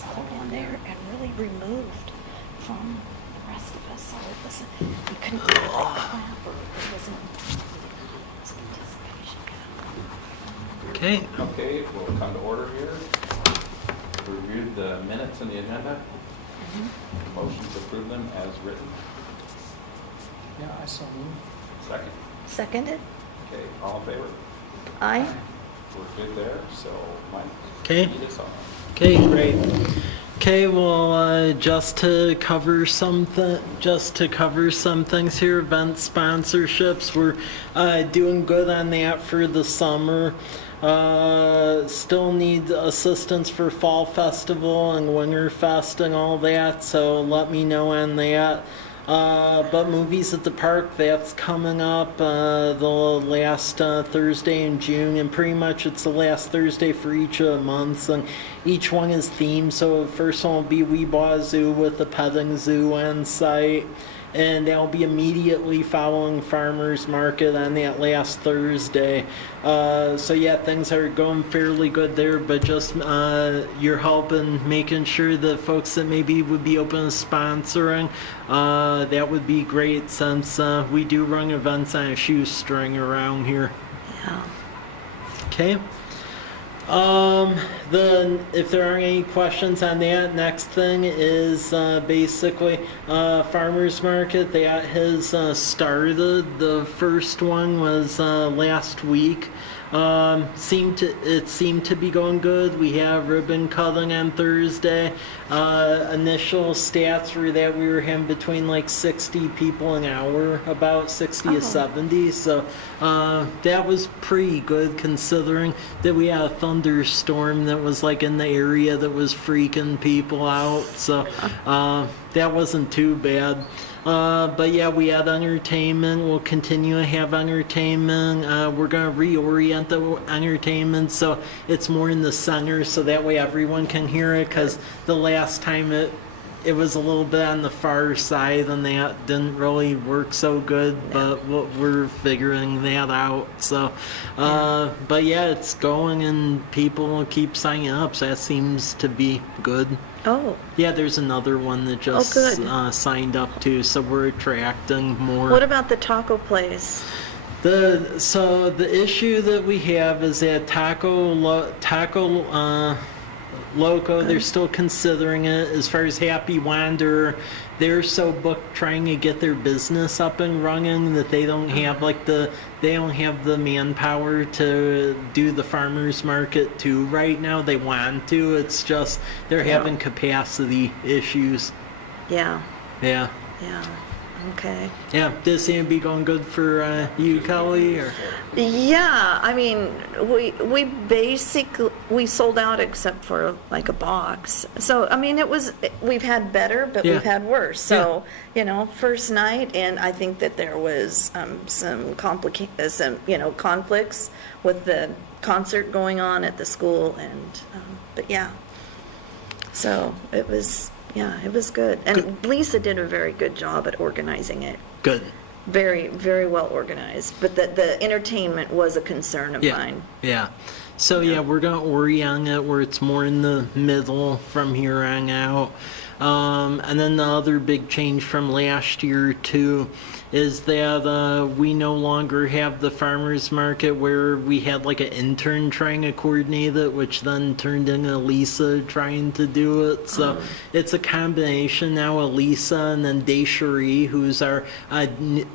was all down there and really removed from the rest of us. So it was, you couldn't do it like clap or it wasn't anticipation. Okay. Okay, we'll come to order here. We reviewed the minutes and the agenda. Motion to approve them as written. Yeah, I saw move. Second. Seconded? Okay, all in favor? Aye. We're good there, so Mike. Okay. Lead us on. Okay, great. Okay, well, just to cover some things here, event sponsorships, we're doing good on that for the summer. Still need assistance for Fall Festival and Winterfest and all that, so let me know on that. But Movies at the Park, that's coming up the last Thursday in June, and pretty much it's the last Thursday for each of the months, and each one is themed. So the first one will be Weebaw Zoo with the petting zoo on site, and that'll be immediately following Farmers Market on that last Thursday. So yeah, things are going fairly good there, but just your help in making sure the folks that maybe would be open to sponsoring, that would be great, since we do run events on a shoestring around here. Yeah. Okay. If there aren't any questions on that, next thing is basically Farmers Market. That has started. The first one was last week. It seemed to be going good. We have ribbon cutting on Thursday. Initial stats were that we were having between like 60 people an hour, about 60 to 70. So that was pretty good, considering that we had a thunderstorm that was like in the area that was freaking people out. So that wasn't too bad. But yeah, we had entertainment. We'll continue to have entertainment. We're going to reorient the entertainment so it's more in the center, so that way everyone can hear it, because the last time it was a little bit on the far side, and that didn't really work so good, but we're figuring that out. So but yeah, it's going and people keep signing up, so that seems to be good. Oh. Yeah, there's another one that just good. signed up too, so we're attracting more. What about the taco place? So the issue that we have is that Taco Loco, they're still considering it. As far as Happy Wanderer, they're so booked trying to get their business up and running that they don't have the manpower to do the farmers market too right now. They want to. It's just they're having capacity issues. Yeah. Yeah. Yeah. Okay. Yeah. Does it seem to be going good for you, Kelly? Or? Yeah, I mean, we sold out except for like a box. So I mean, we've had better, but we've had worse. So first night, and I think that there was some conflicts with the concert going on at the school, and but yeah. So it was good, and Lisa did a very good job at organizing it. Good. Very, very well organized, but the entertainment was a concern of mine. Yeah. So we're going to orient it where it's more in the middle from here on out. And then the other big change from last year too is that we no longer have the farmers market where we had like an intern trying to coordinate it, which then turned into Lisa trying to do it. So it's a combination now of Lisa and then Desherie, who's our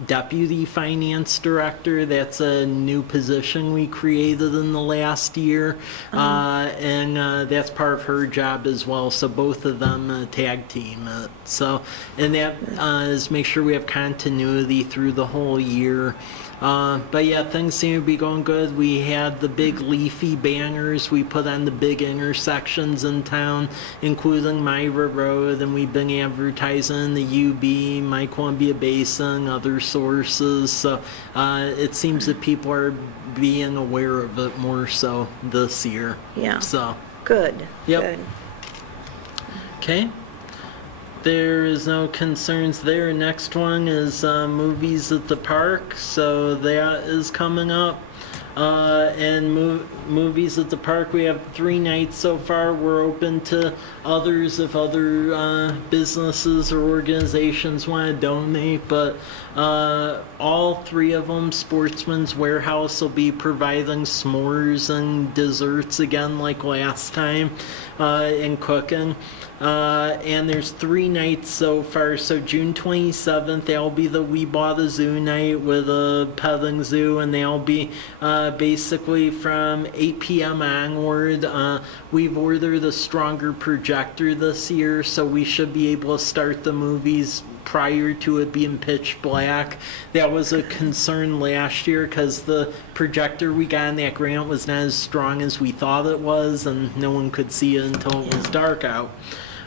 deputy finance director. That's a new position we created in the last year, and that's part of her job as well. So both of them tag team it. So, and that is make sure we have continuity through the whole year. But yeah, things seem to be going good. We had the big leafy banners we put on the big intersections in town, including Myra Road, and we've been advertising the UB, My Columbia Basin, other sources. So it seems that people are being aware of it more so this year. Yeah. So. Good. Yep. Good. Okay. There is no concerns there. Next one is Movies at the Park, so that is coming up. And movies at the park, we have 3 nights so far. We're open to others if other businesses or organizations want to donate, but all 3 of them, Sportsman's Warehouse will be providing s'mores and desserts again like last time, and cooking. And there's 3 nights so far. So June 27th, that'll be the We Bought a Zoo night with a petting zoo, and they'll be basically from 8 p.m. onward. We've ordered a stronger projector this year, so we should be able to start the movies prior to it being pitch black. That was a concern last year because the projector we got in that grant was not as strong as we thought it was, and no one could see it until it was dark out.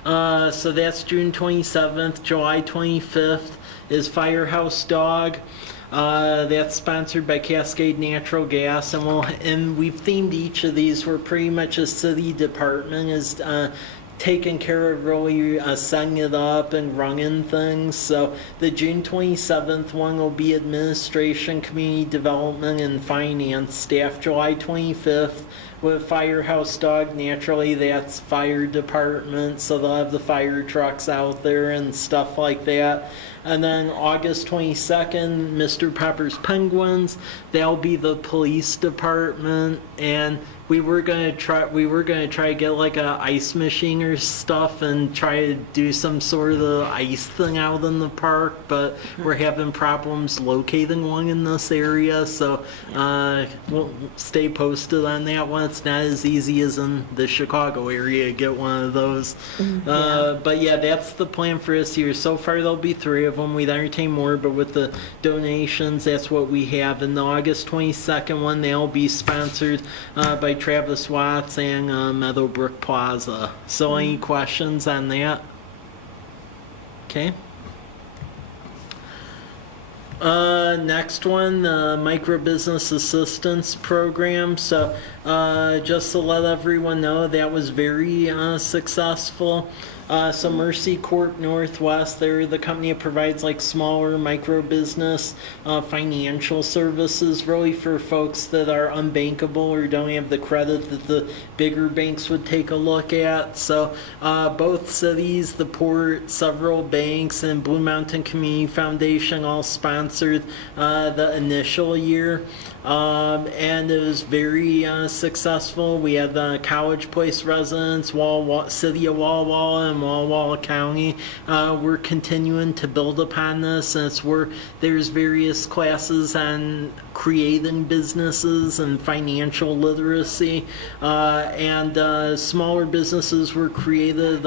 So that's June 27th. July 25th is Firehouse Dog. That's sponsored by Cascade Natural Gas, and we've themed each of these where pretty much a city department is taking care of really setting it up and running things. So the June 27th one will be administration, community development, and finance staff. July 25th with Firehouse Dog, naturally that's fire department, so they'll have the fire trucks out there and stuff like that. And then August 22nd, Mr. Pepper's Penguins, that'll be the police department, and we were gonna try to get like a ice machine or stuff and try to do some sort of the ice thing out in the park, but we're having problems locating one in this area, so we'll stay posted on that one. It's not as easy as in the Chicago area to get one of those. But yeah, that's the plan for this year. So far there'll be 3 of them. We'd entertain more, but with the donations, that's what we have. And the August 22nd one, they'll be sponsored by Travis Watts and Meadowbrook Plaza. So any questions on that? Okay. Next one, the Micro Business Assistance Program. So just to let everyone know, that was very successful. So Mercy Corp Northwest, they're the company that provides like smaller micro business financial services, really for folks that are unbankable or don't have the credit that the bigger banks would take a look at. So both cities, the port, several banks, and Blue Mountain Community Foundation all sponsored the initial year. And it was very successful. We had the College Place residents, City of Walla Walla, and Walla Walla County. We're continuing to build upon this, and it's where there's various classes on creating businesses and financial literacy, and smaller businesses were created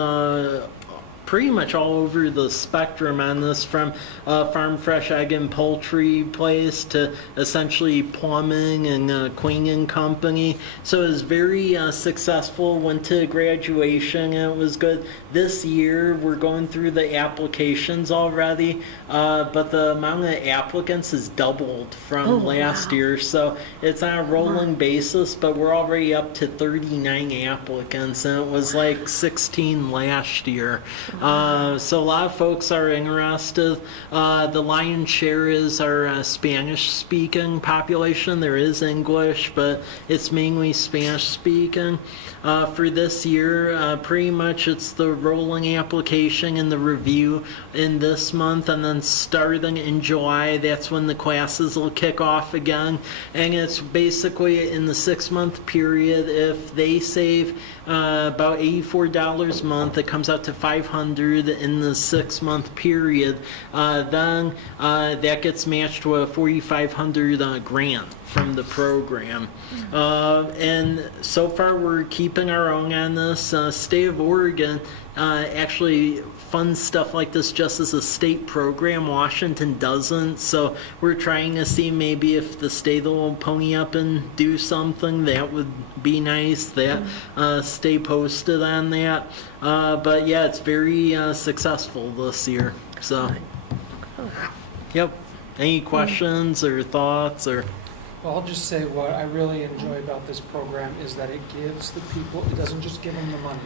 pretty much all over the spectrum on this, from farm fresh egg and poultry place to essentially plumbing and cleaning company. So it was very successful, went to graduation, and it was good. This year we're going through the applications already, but the amount of applicants has doubled from last year. So it's on a rolling basis, but we're already up to 39 applicants, and it was like 16 last year. So a lot of folks are interested. The lion's share is our Spanish-speaking population. There is English, but it's mainly Spanish-speaking. For this year, pretty much it's the rolling application and the review in this month, and then starting in July, that's when the classes will kick off again. And it's basically in the 6-month period. If they save about $84 a month, it comes out to $500 in the 6-month period. Then that gets matched with a $4,500 grant from the program. And so far we're keeping our own on this. State of Oregon actually funds stuff like this just as a state program. Washington doesn't, so we're trying to see maybe if the state will pony up and do something. That would be nice. That stay posted on that. But yeah, it's very successful this year. So yep. Any questions or thoughts? Or Well, I'll just say what I really enjoy about this program is that it gives the people, it doesn't just give them the money,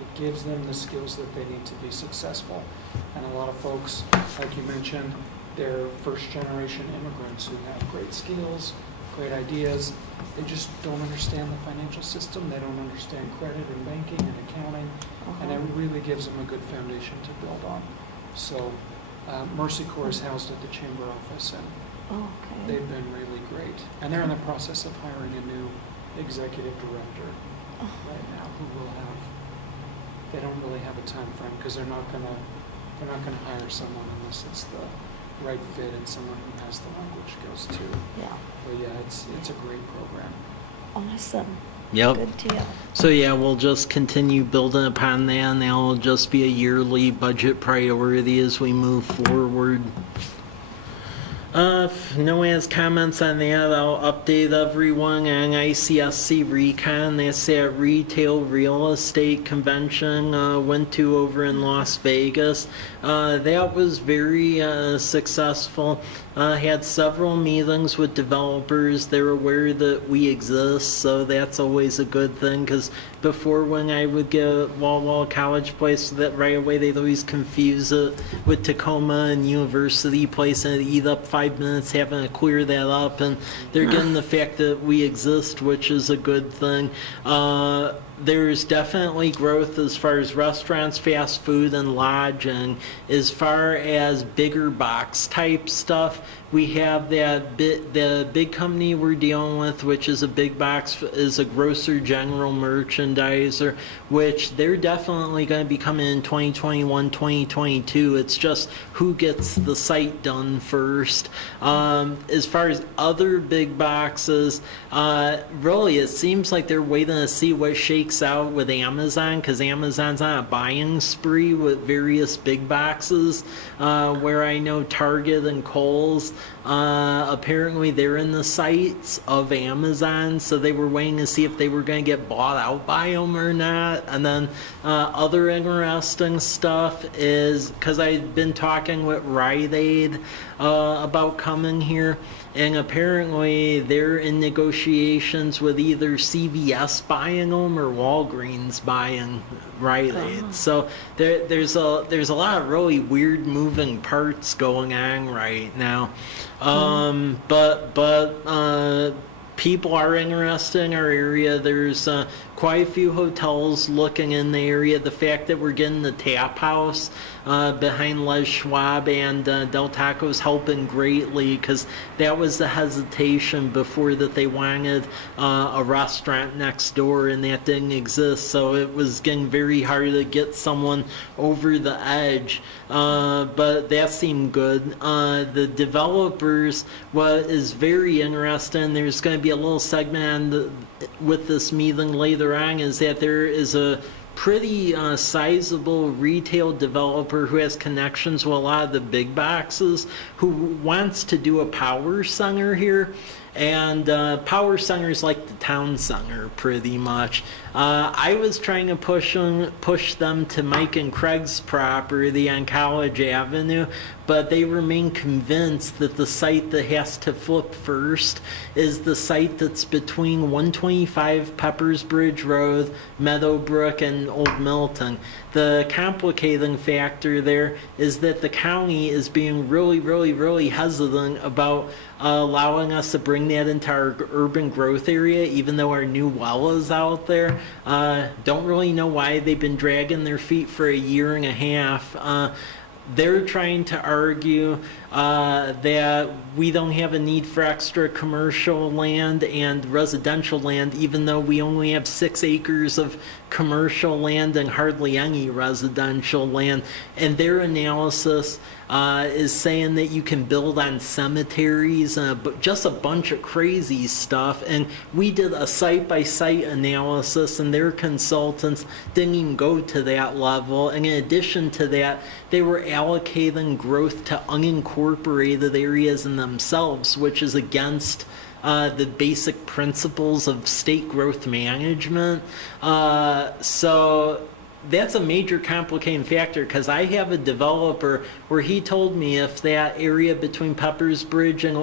it gives them the skills that they need to be successful. And a lot of folks, like you mentioned, they're first-generation immigrants who have great skills, great ideas. They just don't understand the financial system. They don't understand credit and banking and accounting, and it really gives them a good foundation to build on. So Mercy Corps is housed at the chamber office, and they've been really great. And they're in the process of hiring a new executive director right now, who will have. They don't really have a time frame because they're not gonna hire someone unless it's the right fit and someone who has the language skills too. Yeah. But yeah, it's a great program. Awesome. Yep. Good deal. So yeah, we'll just continue building upon that, and that'll just be a yearly budget priority as we move forward. If no one has comments on that, I'll update everyone on ICSC Recon. That's that retail real estate convention went to over in Las Vegas. That was very successful. Had several meetings with developers. They're aware that we exist, so that's always a good thing, because before, when I would get Wall College Place, that right away they'd always confuse it with Tacoma and University Place, and it'd eat up 5 minutes having to clear that up, and they're getting the fact that we exist, which is a good thing. There's definitely growth as far as restaurants, fast food, and lodging. As far as bigger box type stuff, we have the big company we're dealing with, which is a big box, is a grocer general merchandiser, which they're definitely going to be coming in 2021, 2022. It's just who gets the site done first. As far as other big boxes, really it seems like they're waiting to see what shakes out with Amazon, because Amazon's on a buying spree with various big boxes, where I know Target and Kohl's, apparently they're in the sights of Amazon, so they were waiting to see if they were going to get bought out by them or not. And then other interesting stuff is, because I've been talking with Rite Aid about coming here, and apparently they're in negotiations with either CVS buying them or Walgreens buying Rite Aid. So there's a lot of really weird moving parts going on right now. But people are interested in our area. There's quite a few hotels looking in the area. The fact that we're getting the tap house behind Les Schwab and Del Taco is helping greatly, because that was the hesitation before, that they wanted a restaurant next door, and that didn't exist. So it was getting very hard to get someone over the edge. But that seemed good. The developers, what is very interesting, there's going to be a little segment with this meeting later on, is that there is a pretty sizable retail developer who has connections with a lot of the big boxes, who wants to do a power center here. And power centers like the town center, pretty much. I was trying to push them to Mike and Craig's property on College Avenue, but they remain convinced that the site that has to flip first is the site that's between 125 Peppers Bridge Road, Meadowbrook, and Old Milton. The complicating factor there is that the county is being really, really, really hesitant about allowing us to bring that into our urban growth area, even though our new well is out there. Don't really know why they've been dragging their feet for a year and a half. They're trying to argue that we don't have a need for extra commercial land and residential land, even though we only have 6 acres of commercial land and hardly any residential land. And their analysis is saying that you can build on cemeteries, but just a bunch of crazy stuff. And we did a site-by-site analysis, and their consultants didn't even go to that level. And in addition to that, they were allocating growth to unincorporated areas in themselves, which is against the basic principles of state growth management. So that's a major complicating factor, because I have a developer where he told me if that area between Peppers Bridge and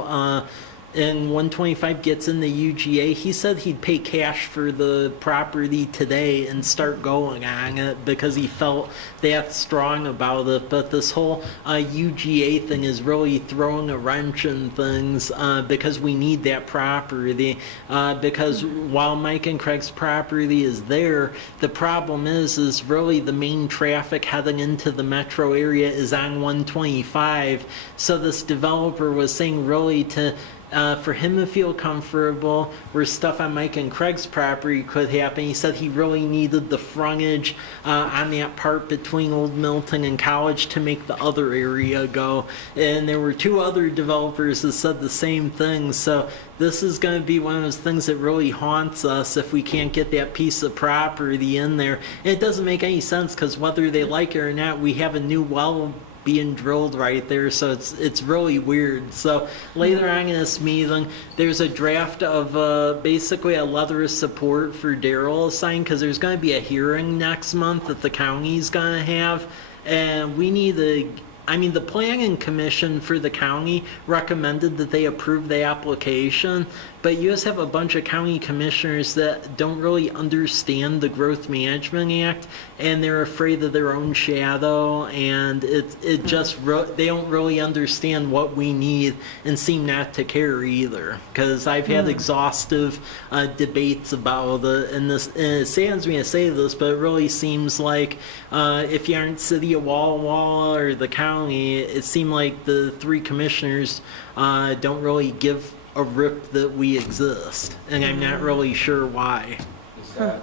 and 125 gets in the UGA, he said he'd pay cash for the property today and start going on it because he felt that strong about it. But this whole UGA thing is really throwing a wrench in things because we need that property. Because while Mike and Craig's property is there, the problem is really the main traffic heading into the metro area is on 125. So this developer was saying really to for him to feel comfortable where stuff on Mike and Craig's property could happen, he said he really needed the frontage on that part between Old Milton and College to make the other area go. And there were two other developers that said the same thing. So this is going to be one of those things that really haunts us if we can't get that piece of property in there. And it doesn't make any sense because whether they like it or not, we have a new well being drilled right there, so it's really weird. So later on in this meeting, there's a draft of basically a letter of support for Daryl assigned because there's going to be a hearing next month that the county's going to have, and we need to. I mean, the planning commission for the county recommended that they approve the application, but you just have a bunch of county commissioners that don't really understand the Growth Management Act, and they're afraid of their own shadow, and they don't really understand what we need and seem not to care either. Because I've had exhaustive debates about it, and it saddens me to say this, but it really seems like if you aren't City of Walla Walla or the county, it seemed like the three commissioners don't really give a rip that we exist, and I'm not really sure why. Is that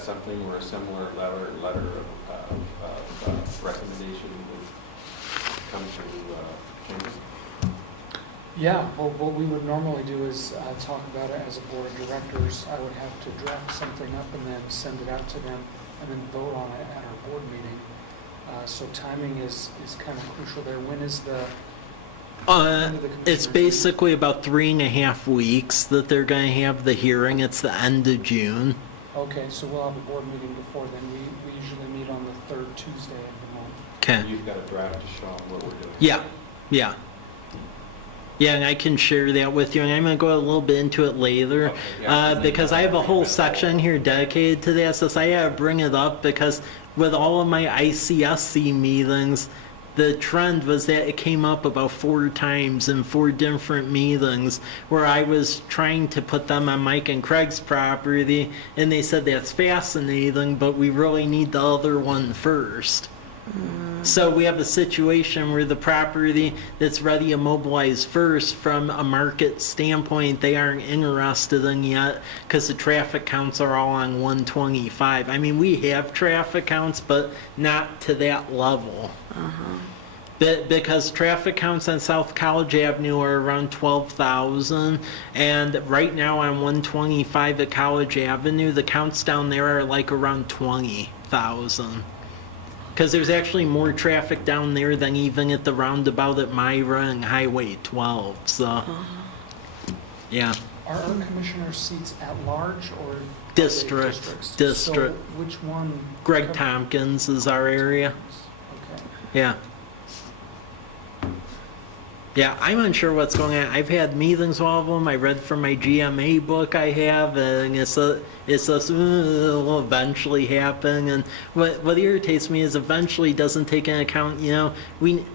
something where a similar letter of recommendation would come to Chamber? Yeah, well, what we would normally do is talk about it as a board of directors. I would have to draft something up and then send it out to them and then vote on it at our board meeting. So timing is kind of crucial there. When is the... It's basically about 3.5 weeks that they're going to have the hearing. It's the end of June. Okay, so we'll have a board meeting before then. We usually meet on the third Tuesday of the month. Okay. You've got a draft to show them what we're doing. Yeah, and I can share that with you, and I'm going to go a little bit into it later, Okay, yeah, because I have a whole section here dedicated to that, so I got to bring it up, because with all of my ICSC meetings, the trend was that it came up about 4 times in 4 different meetings where I was trying to put them on Mike and Craig's property, and they said that's fascinating, but we really need the other one first. So we have a situation where the property that's ready to mobilize first from a market standpoint, they aren't interested in yet because the traffic counts are all on 125. I mean, we have traffic counts, but not to that level. Because traffic counts on South College Avenue are around 12,000, and right now on 125 at College Avenue, the counts down there are like around 20,000. Because there's actually more traffic down there than even at the roundabout at Myra and Highway 12. So, yeah. Are our commissioner seats at large or District. districts? So which one? Greg Tompkins is our area. Okay. Yeah. Yeah, I'm unsure what's going on. I've had meetings with all of them. I read from my GMA book I have, and will eventually happen. And what irritates me is eventually doesn't take into account,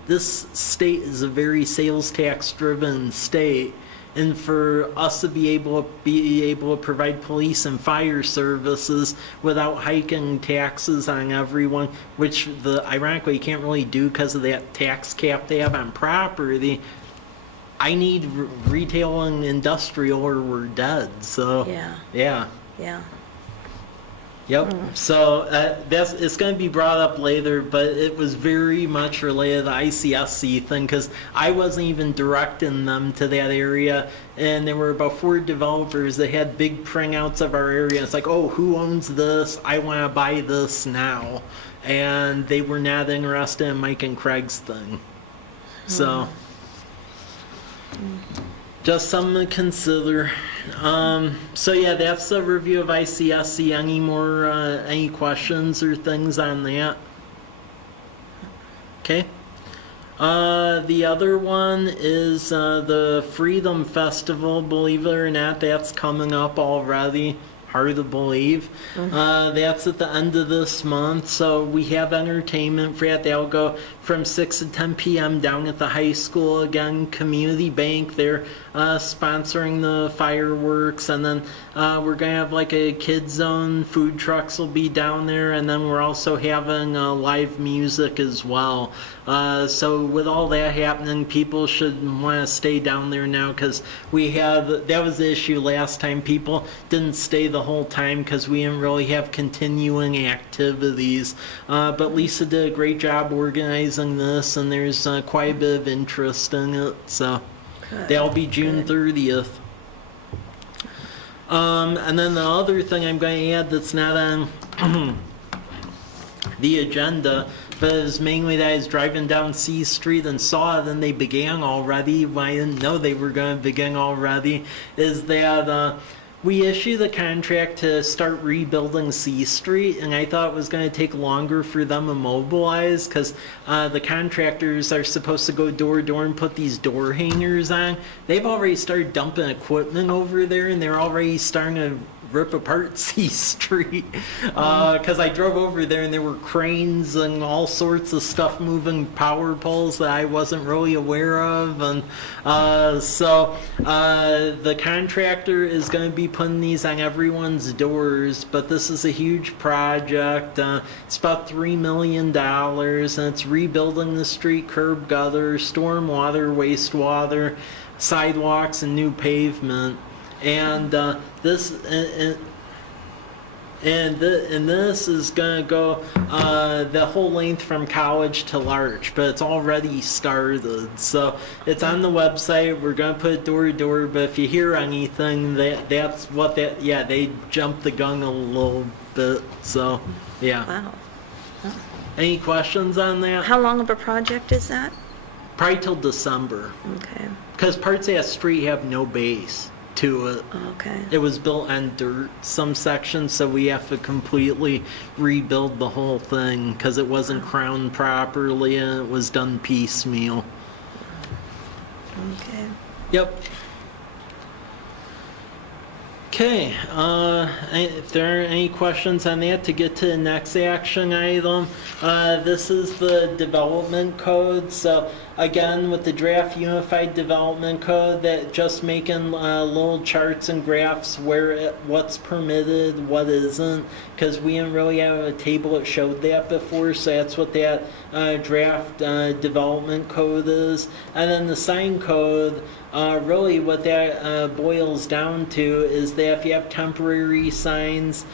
this state is a very sales tax driven state. And for us to be able to provide police and fire services without hiking taxes on everyone, which ironically you can't really do because of that tax cap they have on property. I need retail and industrial or we're dead. So yeah. Yep. So it's going to be brought up later, but it was very much related to the ICSC thing because I wasn't even directing them to that area, and there were about 4 developers that had big printouts of our area. It's like, oh, who owns this? I want to buy this now, and they were not interested in Mike and Craig's thing. So just something to consider. So yeah, that's a review of ICSC. Any questions or things on that? Okay. The other one is the Freedom Festival. Believe it or not, that's coming up already. Hard to believe. That's at the end of this month, so we have entertainment for that. That'll go from 6 to 10 p.m. down at the high school. Again, Community Bank, they're sponsoring the fireworks, and then we're gonna have like a kid zone. Food trucks will be down there, and then we're also having live music as well. So with all that happening, people should want to stay down there now, because that was the issue last time. People didn't stay the whole time because we didn't really have continuing activities. But Lisa did a great job organizing this, and there's quite a bit of interest in it. So that'll be June 30th. And then the other thing I'm going to add that's not on the agenda, but it was mainly that I was driving down C Street and saw it, and they began already. I didn't know they were going to begin already. Is that we issued the contract to start rebuilding C Street, and I thought it was going to take longer for them to mobilize, because the contractors are supposed to go door to door and put these door hangers on. They've already started dumping equipment over there, and they're already starting to rip apart C Street, because I drove over there and there were cranes and all sorts of stuff moving, power poles that I wasn't really aware of, and so the contractor is going to be putting these on everyone's doors. But this is a huge project. It's about $3 million, and it's rebuilding the street, curb, gutter, stormwater, wastewater, sidewalks, and new pavement. And this is gonna go the whole length from College to Larch, but it's already started. So it's on the website. We're gonna put it door to door. But if you hear anything, that's what that. Yeah, they jumped the gun a little bit. So yeah. Wow. Any questions on that? How long of a project is that? Probably till December, Okay. because parts of that street have no base to it. Okay. It was built on dirt, some sections, so we have to completely rebuild the whole thing because it wasn't crowned properly and it was done piecemeal. Okay. Yep. Okay, if there are any questions on that, to get to the next action item, this is the development code. So again, with the draft unified development code, that just making little charts and graphs where what's permitted, what isn't, because we didn't really have a table that showed that before. So that's what that draft development code is. And then the sign code, really what that boils down to is that if you have temporary signs,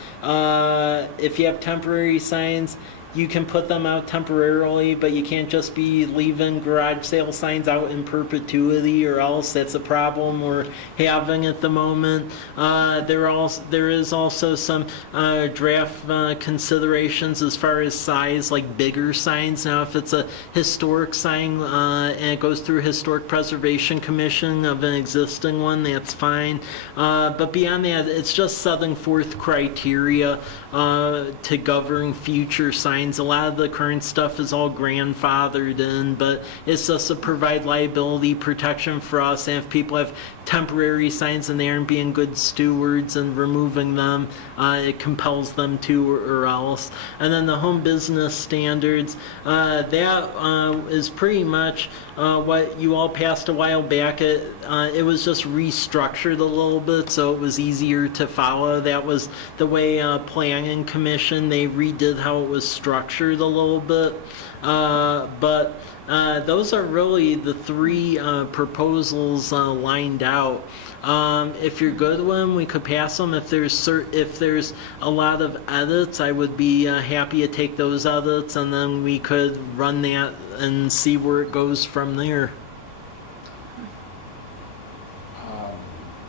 you can put them out temporarily, but you can't just be leaving garage sale signs out in perpetuity, or else that's a problem we're having at the moment. There is also some draft considerations as far as size, like bigger signs. Now, if it's a historic sign and it goes through Historic Preservation Commission of an existing one, that's fine. But beyond that, it's just setting forth criteria to govern future signs. A lot of the current stuff is all grandfathered in, but it's just to provide liability protection for us. And if people have temporary signs and they aren't being good stewards and removing them, it compels them to, or else. And then the home business standards, that is pretty much what you all passed a while back. It was just restructured a little bit so it was easier to follow. That was the way Planning Commission, they redid how it was structured a little bit. But those are really the three proposals lined out. If you're good with them, we could pass them. If there's a lot of edits, I would be happy to take those edits, and then we could run that and see where it goes from there.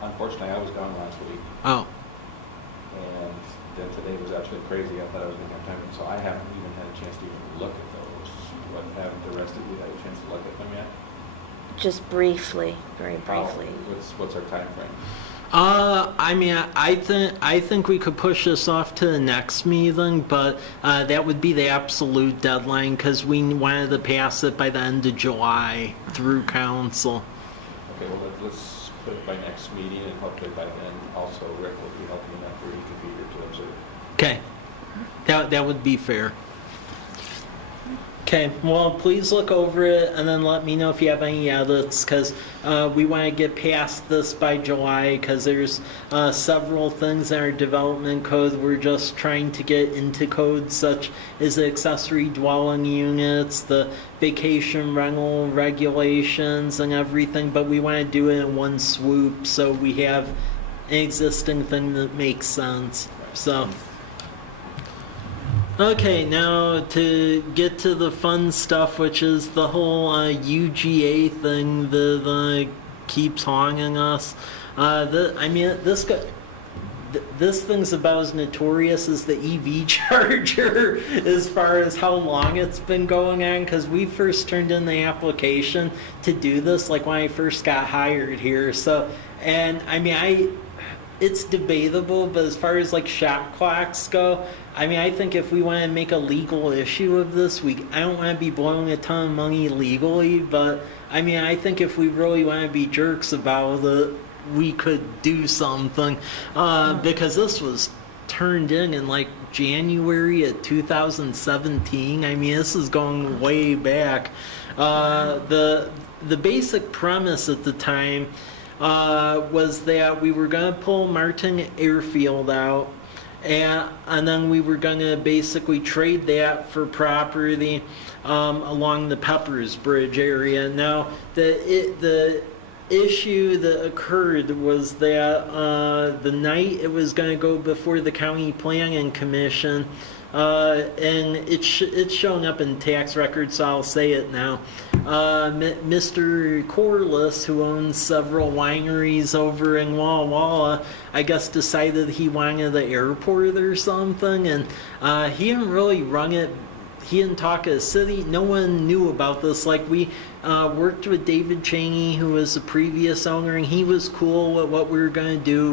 Unfortunately, I was gone last week, Oh, and then today was absolutely crazy. I thought I was going to have time, so I haven't even had a chance to even look at those. What, haven't the rest of you had a chance to look at them yet? Just briefly, very briefly. What's our time frame? I mean, I think we could push this off to the next meeting, but that would be the absolute deadline because we wanted to pass it by the end of July through council. Okay, well, let's put it by next meeting, and hopefully by then, also Rick will be helping enough where he could be here to observe. Okay, that would be fair. Okay, well, please look over it and then let me know if you have any edits, because we want to get past this by July, because there's several things in our development code we're just trying to get into code, such as the accessory dwelling units, the vacation rental regulations and everything, but we want to do it in one swoop so we have an existing thing that makes sense. So. Okay, now to get to the fun stuff, which is the whole UGA thing that keeps haunting us. This thing's about as notorious as the EV charger as far as how long it's been going on, because we first turned in the application to do this, like when I first got hired here. So, and I mean, it's debatable, but as far as like shot clocks go, I mean, I think if we want to make a legal issue of this, I don't want to be blowing a ton of money legally, but I mean, I think if we really want to be jerks about it, we could do something, because this was turned in like January of 2017. I mean, this is going way back. The basic premise at the time was that we were going to pull Martin Airfield out, and then we were going to basically trade that for property along the Peppers Bridge area. Now, the issue that occurred was that the night it was going to go before the County Planning Commission, and it's showing up in tax records, so I'll say it now. Mr. Corliss, who owns several wineries over in Walla Walla, I guess decided he wanted the airport or something, and he didn't really run it. He didn't talk to the city. No one knew about this. Like, we worked with David Cheney, who was the previous owner, and he was cool with what we were going to do.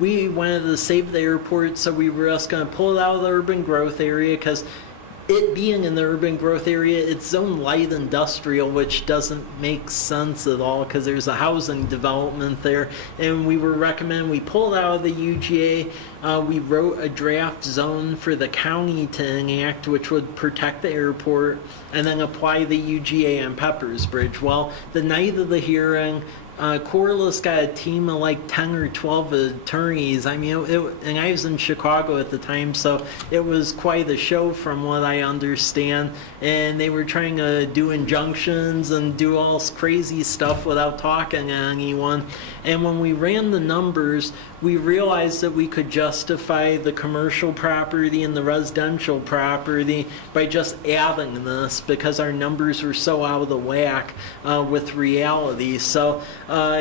We wanted to save the airport, so we were just going to pull it out of the urban growth area, because it being in the urban growth area, it's zoned light industrial, which doesn't make sense at all because there's a housing development there. And we were recommending we pull it out of the UGA. We wrote a draft zone for the county to enact, which would protect the airport, and then apply the UGA on Peppers Bridge. Well, the night of the hearing, Corliss got a team of like 10 or 12 attorneys. I mean, and I was in Chicago at the time, so it was quite a show from what I understand. And they were trying to do injunctions and do all this crazy stuff without talking to anyone. And when we ran the numbers, we realized that we could justify the commercial property and the residential property by just adding this, because our numbers were so out of the whack with reality. So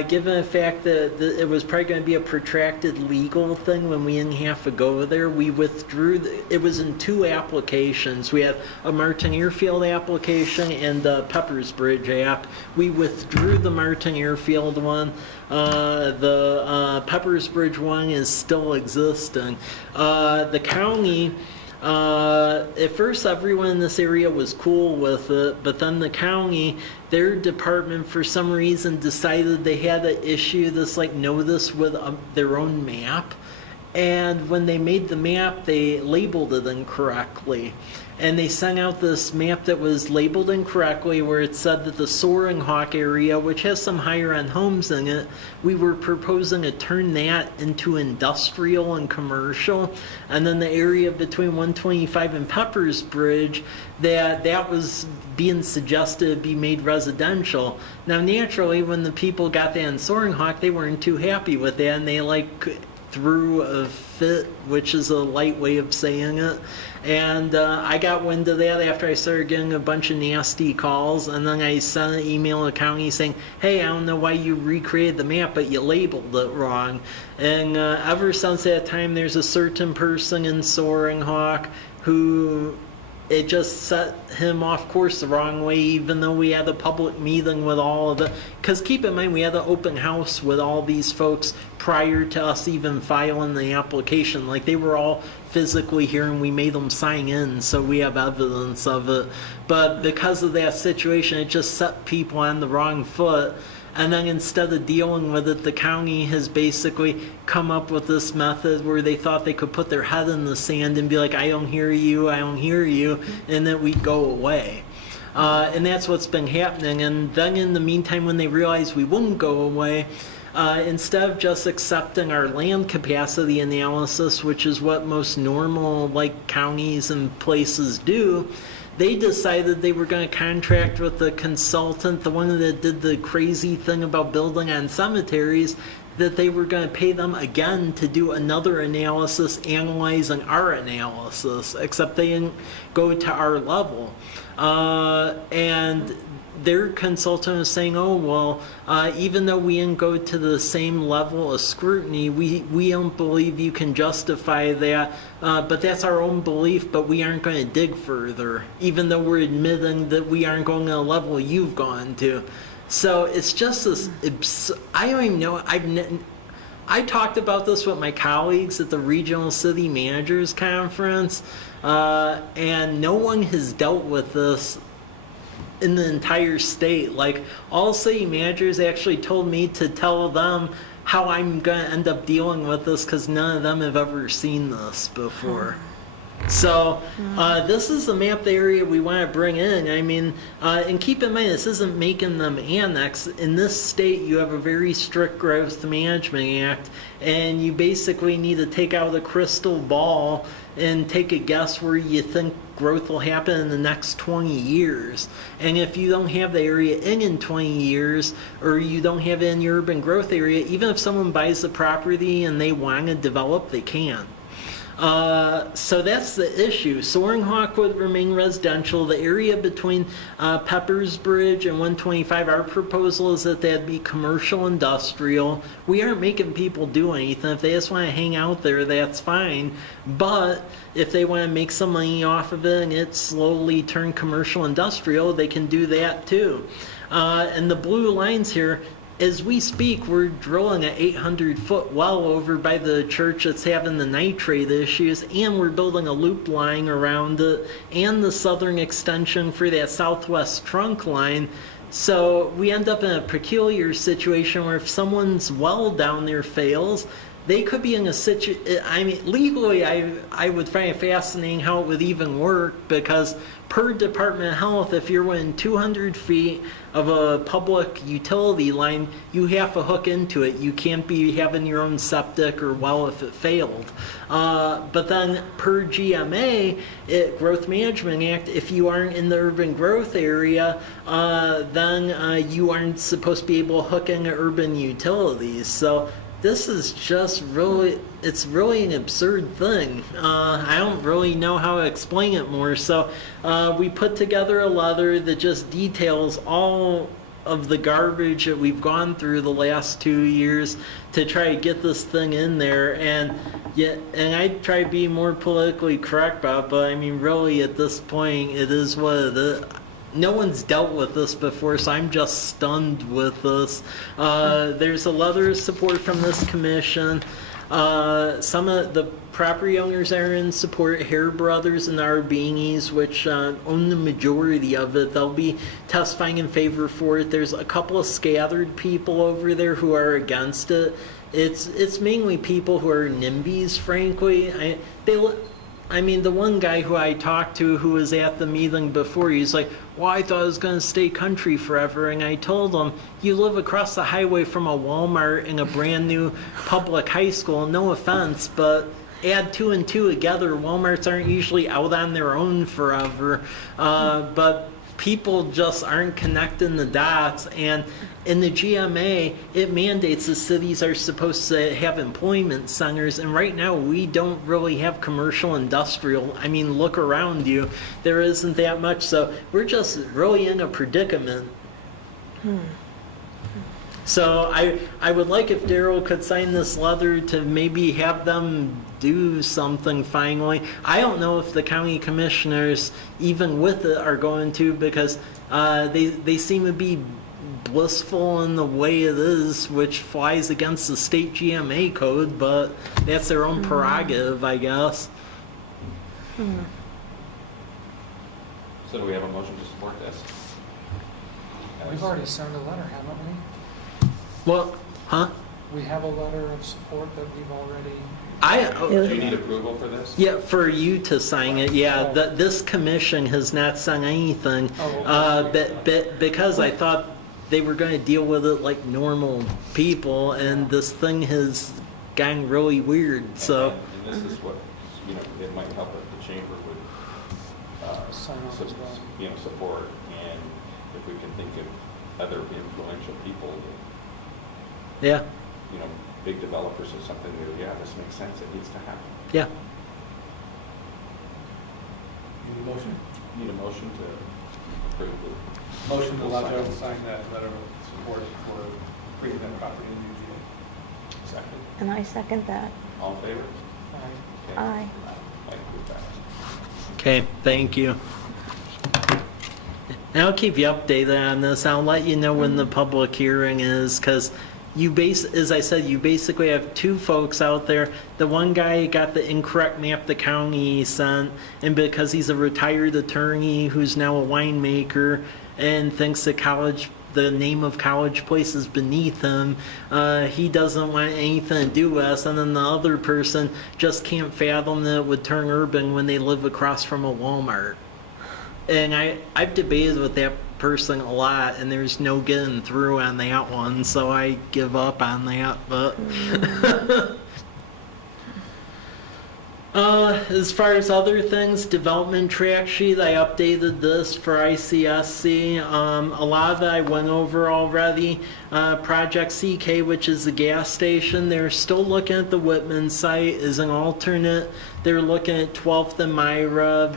given the fact that it was probably going to be a protracted legal thing when we didn't have to go there, we withdrew. It was in two applications. We had a Martin Airfield application and the Peppers Bridge app. We withdrew the Martin Airfield one. The Peppers Bridge one is still existing. The county, at first everyone in this area was cool with it, but then the county, their department for some reason decided they had to issue this like notice with their own map. And when they made the map, they labeled it incorrectly. And they sent out this map that was labeled incorrectly, where it said that the Soaring Hawk area, which has some higher-end homes in it, we were proposing to turn that into industrial and commercial. And then the area between 125 and Peppers Bridge, that was being suggested to be made residential. Now, naturally, when the people got that in Soaring Hawk, they weren't too happy with that, and they threw a fit, which is a light way of saying it. And I got wind of that after I started getting a bunch of nasty calls, and then I sent an email to the county saying, hey, I don't know why you recreated the map, but you labeled it wrong. And ever since that time, there's a certain person in Soaring Hawk who it just set him off course the wrong way, even though we had a public meeting with all of the, because keep in mind, we had an open house with all these folks prior to us even filing the application. Like, they were all physically here and we made them sign in, so we have evidence of it. But because of that situation, it just set people on the wrong foot. And then instead of dealing with it, the county has basically come up with this method where they thought they could put their head in the sand and be like, I don't hear you, I don't hear you, and then we'd go away. And that's what's been happening. And then in the meantime, when they realized we wouldn't go away, instead of just accepting our land capacity analysis, which is what most normal like counties and places do, they decided they were going to contract with the consultant, the one that did the crazy thing about building on cemeteries, that they were going to pay them again to do another analysis analyzing our analysis, except they didn't go to our level. And their consultant was saying, oh, well, even though we didn't go to the same level of scrutiny, we don't believe you can justify that, but that's our own belief, but we aren't going to dig further, even though we're admitting that we aren't going to a level you've gone to. So it's just this, I don't even know, I talked about this with my colleagues at the Regional City Managers Conference, and no one has dealt with this in the entire state. Like, all city managers actually told me to tell them how I'm going to end up dealing with this because none of them have ever seen this before. So this is the map area we want to bring in. I mean, and keep in mind, this isn't making them annex. In this state, you have a very strict Growth Management Act, and you basically need to take out a crystal ball and take a guess where you think growth will happen in the next 20 years. And if you don't have the area in 20 years, or you don't have it in your urban growth area, even if someone buys the property and they want to develop, they can. So that's the issue. Soaring Hawk would remain residential. The area between Peppers Bridge and 125, our proposal is that that'd be commercial industrial. We aren't making people do anything. If they just want to hang out there, that's fine. But if they want to make some money off of it and it slowly turn commercial industrial, they can do that too. And the blue lines here, as we speak, we're drilling an 800-foot well over by the church that's having the nitrate issues, and we're building a loop line around it, and the southern extension for that southwest trunk line. So we end up in a peculiar situation where if someone's well down there fails, they could be in a situation, I mean, legally, I would find it fascinating how it would even work, because per Department of Health, if you're within 200 feet of a public utility line, you have to hook into it. You can't be having your own septic or well if it failed. But then per GMA, Growth Management Act, if you aren't in the urban growth area, then you aren't supposed to be able to hook into urban utilities. So this is just really, it's really an absurd thing. I don't really know how to explain it more. So we put together a letter that just details all of the garbage that we've gone through the last 2 years to try to get this thing in there. And I try to be more politically correct about it, but I mean, really at this point, it is what it is. No one's dealt with this before, so I'm just stunned with this. There's a letter of support from this commission. Some of the property owners are in support, Hare Brothers and Arbenis, which own the majority of it. They'll be testifying in favor for it. There's a couple of scattered people over there who are against it. It's mainly people who are NIMBYs, frankly. I mean, the one guy who I talked to who was at the meeting before, he's like, well, I thought it was going to stay country forever. And I told him, you live across the highway from a Walmart in a brand new public high school. No offense, but add 2 and 2 together. Walmarts aren't usually out on their own forever. But people just aren't connecting the dots. And in the GMA, it mandates the cities are supposed to have employment centers, and right now we don't really have commercial industrial. I mean, look around you, there isn't that much, so we're just really in a predicament. So I would like if Daryl could sign this letter to maybe have them do something finally. I don't know if the county commissioners, even with it, are going to, because they seem to be blissful in the way it is, which flies against the state GMA code, but that's their own prerogative, I guess. So do we have a motion to support this? We've already sent a letter, haven't we? Well, huh? We have a letter of support that we've already, Do you need approval for this? Yeah, for you to sign it, yeah. This commission has not signed anything, because I thought they were going to deal with it like normal people, and this thing has gotten really weird, so. And this is what, it might help if the chamber would, Sign off as well. Support, and if we can think of other influential people, Yeah, big developers or something, yeah, this makes sense, it needs to happen. yeah. Need a motion? Need a motion to approve the. Motion to allow Joe to sign that letter of support for creating that property in UGA. Second. And I second that. All in favor? Aye. Okay. Aye. I approve that. Okay, thank you. And I'll keep you updated on this. I'll let you know when the public hearing is, because as I said, you basically have two folks out there. The one guy got the incorrect map the county sent, and because he's a retired attorney who's now a winemaker and thinks that the name of College Place is beneath him, he doesn't want anything to do with us. And then the other person just can't fathom that it would turn urban when they live across from a Walmart. And I've debated with that person a lot, and there's no getting through on that one, so I give up on that. But as far as other things, development track sheet, I updated this for ICSC. A lot of it I went over already. Project CK, which is the gas station, they're still looking at the Whitman site as an alternate. They're looking at 12th and Myra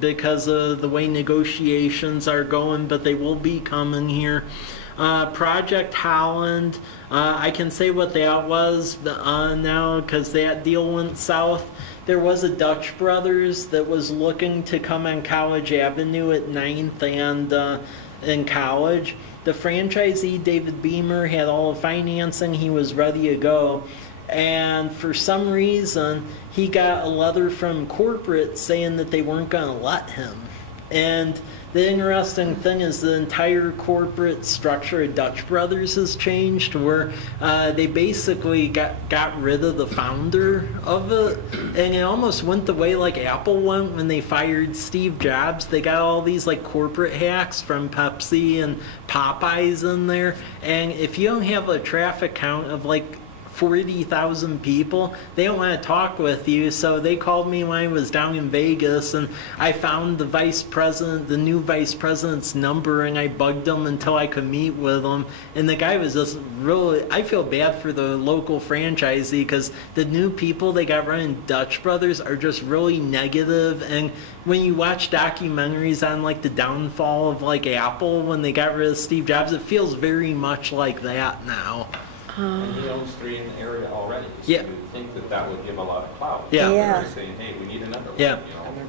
because of the way negotiations are going, but they will be coming here. Project Holland, I can say what that was now because that deal went south. There was a Dutch Brothers that was looking to come on College Avenue at 9th and in College. The franchisee, David Beamer, had all the financing. He was ready to go. And for some reason, he got a letter from corporate saying that they weren't going to let him. And the interesting thing is the entire corporate structure of Dutch Brothers has changed, where they basically got rid of the founder of it, and it almost went the way like Apple went when they fired Steve Jobs. They got all these like corporate hacks from Pepsi and Popeyes in there, and if you don't have a traffic count of like 40,000 people, they don't want to talk with you. So they called me when I was down in Vegas, and I found the new vice president's number, and I bugged him until I could meet with him. And the guy was just really, I feel bad for the local franchisee because the new people they got running Dutch Brothers are just really negative. And when you watch documentaries on like the downfall of like Apple when they got rid of Steve Jobs, it feels very much like that now. And he owns 3 in the area already. So Yeah. you would think that would give a lot of clout. Yeah. Yeah. They're saying, hey, we need another one. Yeah.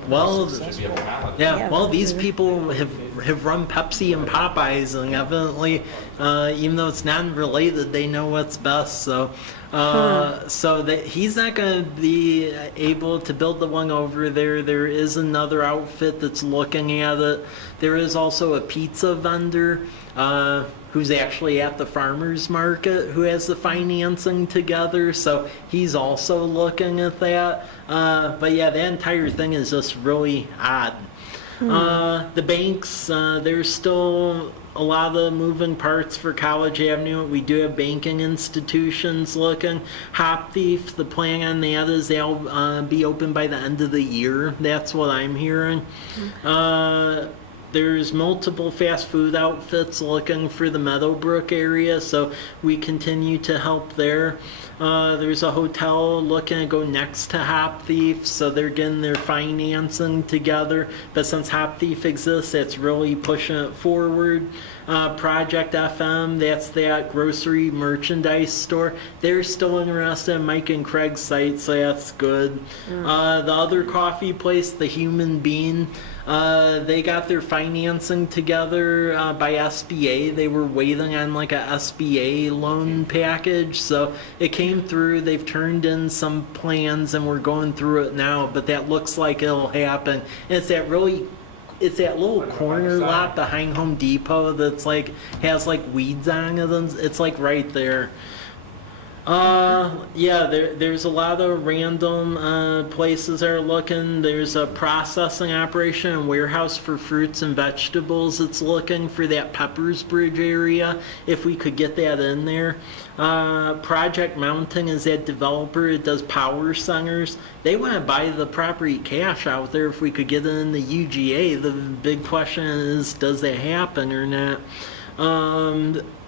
Well, There should be a ballot. Yeah, well, these people have run Pepsi and Popeyes, and evidently, even though it's non-related, they know what's best. So, he's not going to be able to build the one over there. There is another outfit that's looking at it. There is also a pizza vendor who's actually at the farmers market who has the financing together. So he's also looking at that. But yeah, the entire thing is just really odd. The banks, there's still a lot of moving parts for College Avenue. We do have banking institutions looking. Hop Thief, the plan on that is they'll be open by the end of the year. That's what I'm hearing. there's multiple fast food outfits looking for the Meadowbrook area, so we continue to help there. There's a hotel looking to go next to Hop Thief, so they're getting their financing together. But since Hop Thief exists, it's really pushing it forward. Project FM, that's that grocery merchandise store. They're still interested in Mike and Craig's site, so that's good. The other coffee place, The Human Bean, they got their financing together by SBA. They were waiting on like a SBA loan package, so it came through. They've turned in some plans and we're going through it now, but that looks like it'll happen. And it's that little corner lot behind Home Depot that's like has like weeds on it. It's like right there. Yeah, there's a lot of random places that are looking. There's a processing operation and warehouse for fruits and vegetables that's looking for that Peppers Bridge area, if we could get that in there. Project Mountain is that developer. It does power centers. They want to buy the property cash out there if we could get it in the UGA. The big question is, does that happen or not?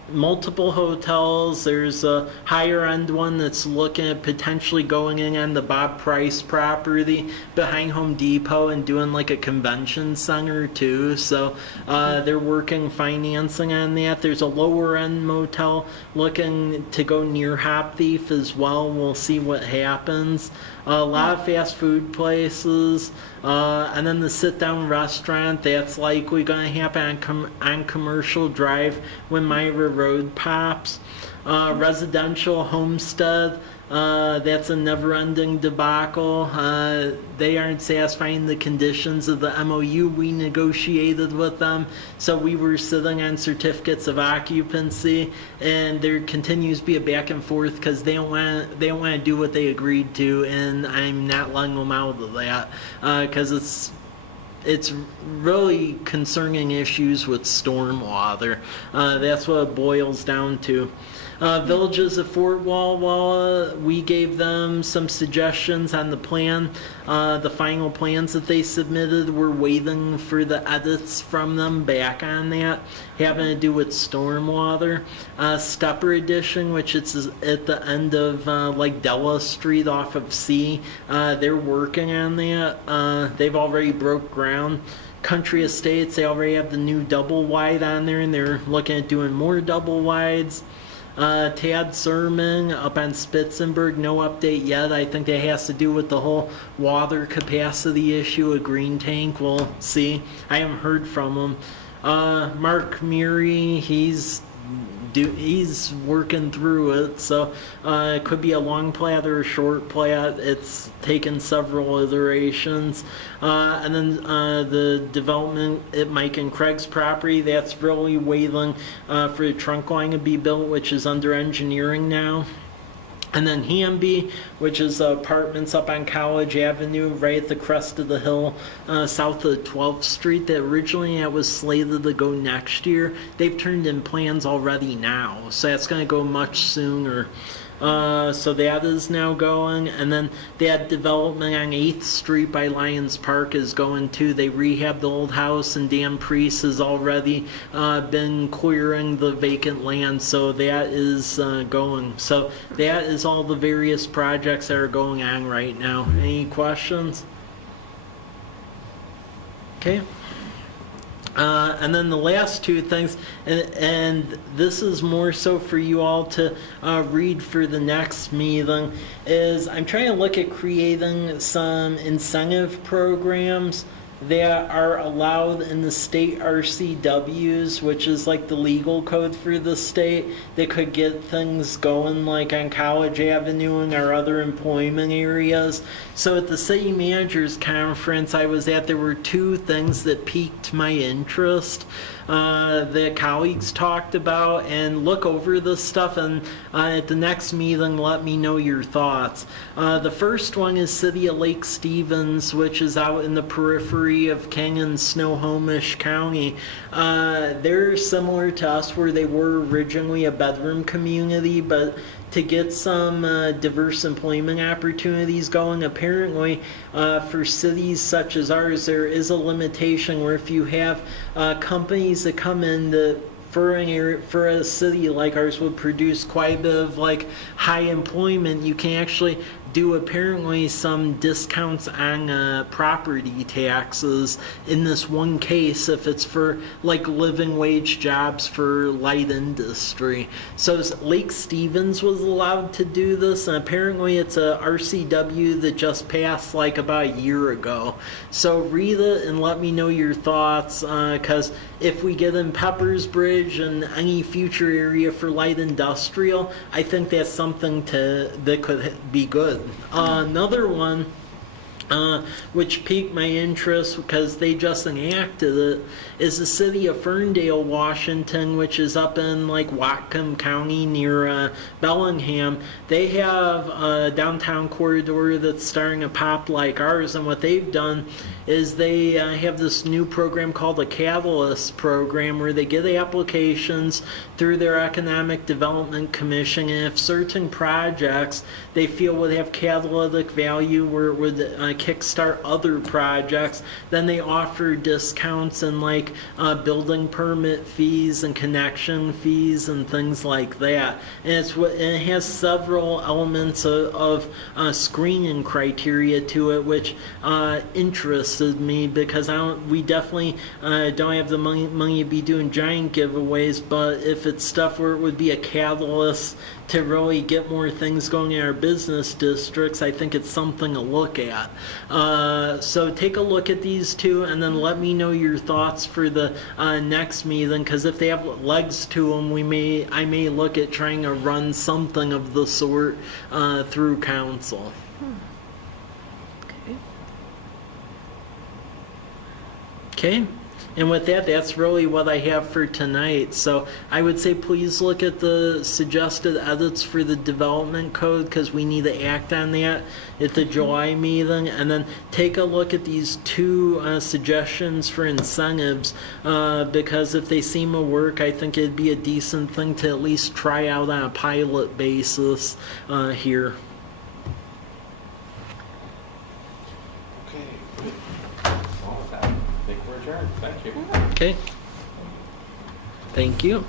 Multiple hotels. There's a higher end one that's looking at potentially going in on the Bob Price property behind Home Depot and doing like a convention center too. So they're working financing on that. There's a lower end motel looking to go near Hop Thief as well. We'll see what happens. A lot of fast food places, and then the sit-down restaurant, that's likely going to happen on Commercial Drive when Myra Road pops. Residential homestead, that's a never-ending debacle. They aren't satisfying the conditions of the MOU we negotiated with them, so we were sitting on certificates of occupancy, and there continues to be a back and forth because they don't want to do what they agreed to, and I'm not letting them out of that because it's really concerning issues with stormwater. That's what it boils down to. Villages of Fort Walla Walla, we gave them some suggestions on the plan. The final plans that they submitted, we're waiting for the edits from them back on that, having to do with stormwater. Stepper Edition, which is at the end of like Della Street off of C, they're working on that. They've already broke ground. Country Estates, they already have the new double wide on there, and they're looking at doing more double wides. Tad Sermon up on Spitzenberg, no update yet. I think that has to do with the whole water capacity issue, a green tank. We'll see. I haven't heard from him. Mark Murray, he's working through it, so it could be a long plat or a short plat. It's taken several iterations. And then the development at Mike and Craig's property, that's really waiting for the trunk line to be built, which is under engineering now. And then Hamby, which is apartments up on College Avenue, right at the crest of the hill, south of 12th Street, that originally it was slated to go next year. They've turned in plans already now, so that's going to go much sooner. So that is now going, and then that development on 8th Street by Lions Park is going too. They rehabbed the old house, and Dan Priest has already been clearing the vacant land, so that is going. So that is all the various projects that are going on right now. Any questions? Okay. And then the last two things, and this is more so for you all to read for the next meeting, is I'm trying to look at creating some incentive programs that are allowed in the state RCWs, which is like the legal code for the state, that could get things going like on College Avenue and our other employment areas. So at the city managers conference I was at, there were two things that piqued my interest that colleagues talked about, and look over this stuff, and at the next meeting let me know your thoughts. The first one is City of Lake Stevens, which is out in the periphery of King and Snohomish County. They're similar to us, where they were originally a bedroom community, but to get some diverse employment opportunities going. Apparently, for cities such as ours, there is a limitation where if you have companies that come in that for a city like ours would produce quite a bit of like high employment, you can actually do apparently some discounts on property taxes in this one case if it's for like living wage jobs for light industry. So Lake Stevens was allowed to do this, and apparently it's a RCW that just passed like about a year ago. So read it and let me know your thoughts, because if we get in Peppers Bridge and any future area for light industrial, I think that's something that could be good. Another one, which piqued my interest because they just enacted it, is the city of Ferndale, Washington, which is up in like Whatcom County near Bellingham. They have a downtown corridor that's starting to pop like ours, and what they've done is they have this new program called the Catalyst program where they get applications through their Economic Development Commission, and if certain projects they feel would have catalytic value where it would kickstart other projects, then they offer discounts and like building permit fees and connection fees and things like that. And it has several elements of screening criteria to it, which interested me because we definitely don't have the money to be doing giant giveaways, but if it's stuff where it would be a catalyst to really get more things going in our business districts, I think it's something to look at. So take a look at these two and then let me know your thoughts for the next meeting, because if they have legs to them, I may look at trying to run something of the sort through council. Okay. Okay, and with that, that's really what I have for tonight. So I would say please look at the suggested edits for the development code, because we need to act on that at the July meeting, and then take a look at these two suggestions for incentives, because if they seem to work, I think it'd be a decent thing to at least try out on a pilot basis here. Okay. All with that, I think we're adjourned. Thank you. Okay. Thank you.